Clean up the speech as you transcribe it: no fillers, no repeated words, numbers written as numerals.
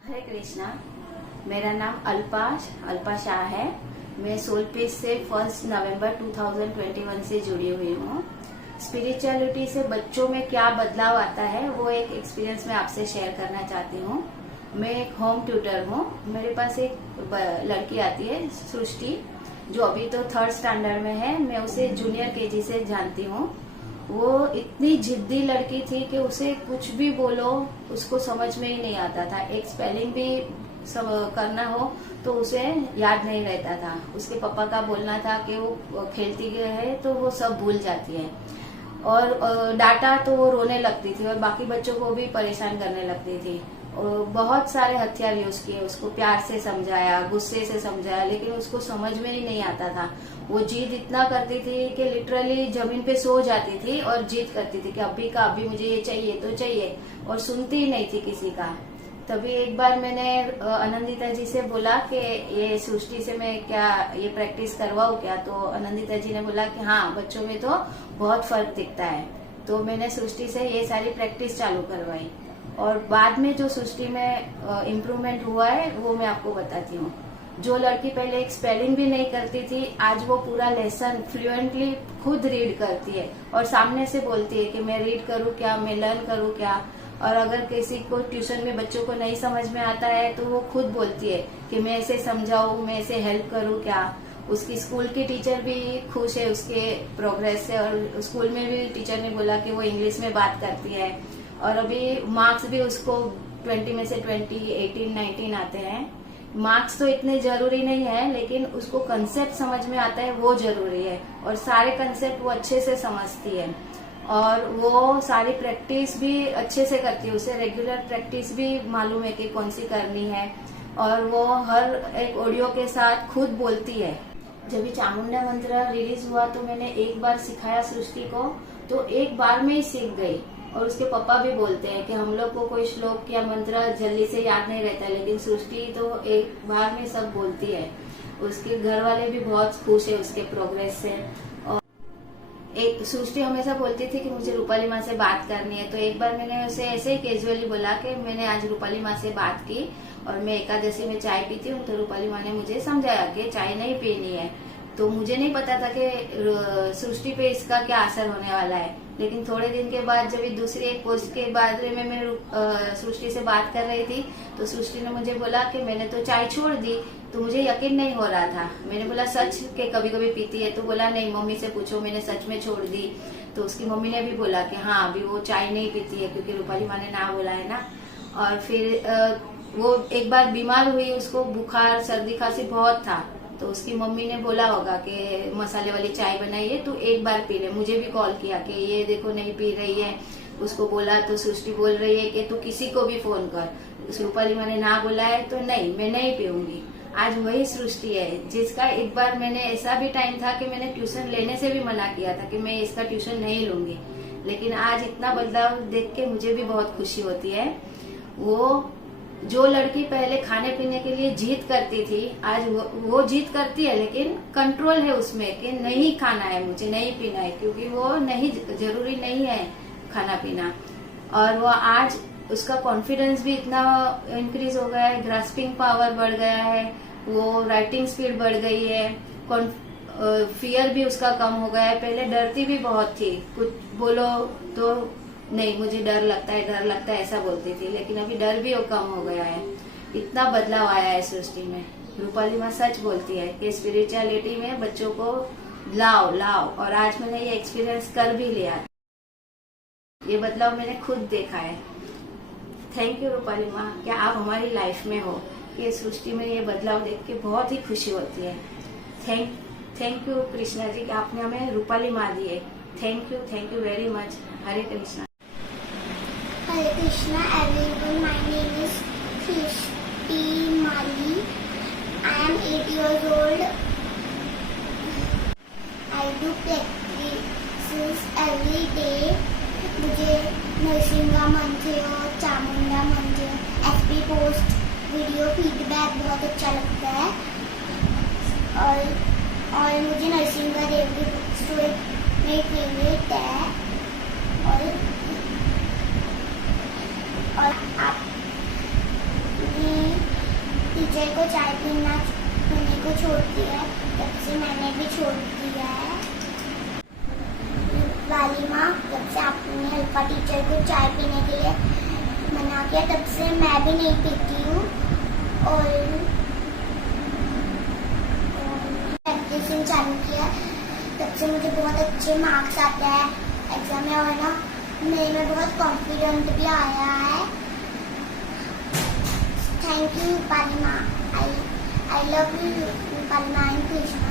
हरे कृष्णा। मेरा नाम अल्पा शाह है। मैं सोलपीस से 1 नवंबर 2021 से जुड़ी हुई हूँ। स्पिरिचुअलिटी से बच्चों में क्या बदलाव आता है वो एक एक्सपीरियंस मैं आपसे शेयर करना चाहती हूँ। मैं एक होम ट्यूटर हूँ। मेरे पास एक लड़की आती है सृष्टि, जो अभी तो 3rd स्टैंडर्ड में है। मैं उसे जूनियर केजी से जानती हूँ। वो इतनी जिद्दी लड़की थी कि उसे कुछ भी बोलो उसको समझ में ही नहीं आता था। एक स्पेलिंग भी करना हो तो उसे याद नहीं रहता था। उसके पापा का बोलना था कि वो खेलती है तो वो सब भूल जाती है, और डांटा तो वो रोने लगती थी और बाकी बच्चों को भी परेशान करने लगती थी। और बहुत सारे हथियार यूज किए, उसको प्यार से समझाया, गुस्से से समझाया, लेकिन उसको समझ में ही नहीं आता था। वो जिद इतना करती थी कि लिटरली जमीन पे सो जाती थी और जिद करती थी कि अभी का अभी मुझे ये चाहिए तो चाहिए, और सुनती ही नहीं थी किसी का। तभी एक बार मैंने आनंदिता जी से बोला कि ये सृष्टि से मैं क्या ये प्रैक्टिस करवाऊं क्या। तो आनंदिता जी ने बोला कि हाँ, बच्चों में तो बहुत फर्क दिखता है। तो मैंने सृष्टि से ये सारी प्रैक्टिस चालू करवाई, और बाद में जो सृष्टि में इम्प्रूवमेंट हुआ है वो मैं आपको बताती हूँ। जो लड़की पहले एक स्पेलिंग भी नहीं करती थी, आज वो पूरा लेसन फ्लुएंटली खुद रीड करती है और सामने से बोलती है कि मैं रीड करूँ क्या, मैं लर्न करूँ क्या। और अगर किसी को ट्यूशन में बच्चों को नहीं समझ में आता है तो वो खुद बोलती है कि मैं इसे समझाऊँ, मैं इसे हेल्प करूँ क्या। उसकी स्कूल की टीचर भी खुश है उसके प्रोग्रेस से, और स्कूल में भी टीचर ने बोला कि वो इंग्लिश में बात करती है। और अभी मार्क्स भी उसको 20 में से 20, 18, 19 आते हैं। मार्क्स तो इतने जरूरी नहीं है, लेकिन उसको कंसेप्ट समझ में आता है वो जरूरी है, और सारे कंसेप्ट वो अच्छे से समझती है। और वो सारी प्रैक्टिस भी अच्छे से करती है, उसे रेगुलर प्रैक्टिस भी मालूम है कि कौन सी करनी है, और वो हर एक ऑडियो के साथ खुद बोलती है। जब ये चामुंडा मंत्र रिलीज हुआ तो मैंने एक बार सिखाया सृष्टि को, तो एक बार में ही सीख गई। और उसके पापा भी बोलते हैं कि हम लोग को कोई श्लोक या मंत्र जल्दी से याद नहीं रहता, लेकिन सृष्टि तो एक बार में सब बोलती है। उसके घर वाले भी बहुत खुश है उसके प्रोग्रेस से। और एक सृष्टि हमेशा बोलती थी कि मुझे रूपाली माँ से बात करनी है। तो एक बार मैंने उसे ऐसे ही कैजुअली बोला कि मैंने आज रूपाली माँ से बात की और मैं एकादशी में चाय पीती हूँ। तो रूपाली माँ ने मुझे समझाया कि चाय नहीं पीनी है। तो मुझे नहीं पता था कि सृष्टि पे इसका क्या असर होने वाला है, लेकिन थोड़े दिन के बाद जब दूसरी एक पोस्ट के बारे में मैं सृष्टि से बात कर रही थी, तो सृष्टि ने मुझे बोला कि मैंने तो चाय छोड़ दी। तो मुझे यकीन नहीं हो रहा था। मैंने बोला सच के कभी कभी पीती है? तो बोला नहीं, मम्मी से पूछो, मैंने सच में छोड़ दी। तो उसकी मम्मी ने भी बोला कि हाँ, अभी वो चाय नहीं पीती है क्योंकि रूपाली माँ ने ना बोला है ना। और फिर वो एक बार बीमार हुई, उसको बुखार सर्दी खांसी बहुत था। तो उसकी मम्मी ने बोला होगा कि मसाले वाली चाय बनाइए, तो एक बार पी ले। मुझे भी कॉल किया कि ये देखो नहीं पी रही है। उसको बोला तो सृष्टि बोल रही है कि तू किसी को भी फोन कर। रूपाली मैंने ना बोला है तो नहीं, मैं नहीं पीऊंगी। आज वही सृष्टि है जिसका एक बार मैंने ऐसा भी टाइम था कि मैंने ट्यूशन लेने से भी मना किया था कि मैं इसका ट्यूशन नहीं लूंगी, लेकिन आज इतना बदलाव देख के मुझे भी बहुत खुशी होती है। वो जो लड़की पहले खाने पीने के लिए जिद करती थी, आज वो जिद करती है, लेकिन कंट्रोल है उसमें कि नहीं खाना है, मुझे नहीं पीना है, क्योंकि वो नहीं जरूरी नहीं है खाना पीना। और वो आज उसका कॉन्फिडेंस भी इतना इंक्रीज हो गया है, ग्रास्पिंग पावर बढ़ गया है, वो राइटिंग स्पीड बढ़ गई है, फियर भी उसका कम हो गया है। पहले डरती भी बहुत थी, कुछ बोलो तो नहीं मुझे डर लगता है, डर लगता है ऐसा बोलती थी, लेकिन अभी डर भी कम हो गया है। इतना बदलाव आया है सृष्टि में। रूपाली माँ सच बोलती है कि स्पिरिचुअलिटी में बच्चों को लाओ, और आज मैंने ये एक्सपीरियंस कर भी लिया। ये बदलाव मैंने खुद देखा है। थैंक यू रूपाली माँ कि आप हमारी लाइफ में हो। ये सृष्टि में ये बदलाव देख के बहुत ही खुशी होती है। थैंक यू कृष्णा जी कि आपने हमें रूपाली माँ दी है। Thank you very much. Hare Krishna. Hare Krishna everyone, my name is Krishti Mali. I am 8 years old. I do practices every day. मुझे नरसिंगा मंदिर और चामुंडा मंदिर एसपी पोस्ट वीडियो फीडबैक बहुत अच्छा लगता है और मुझे नरसिंगा देव की स्टोरी मेरी फेवरेट है और आपने टीचर को चाय पीने को छोड़ दिया है, तब से मैंने भी छोड़ दिया है। वालिमा, जब से आपने अल्फा टीचर को चाय पीने के लिए मना किया तब से मैं भी नहीं पीती हूँ और प्रैक्टिसिंग चालू किया तब से मुझे बहुत अच्छे मार्क्स आते हैं एग्जाम में और ना मेरे में बहुत कॉन्फिडेंट भी आया है। Thank you Palima, I love you Palima and Krishna.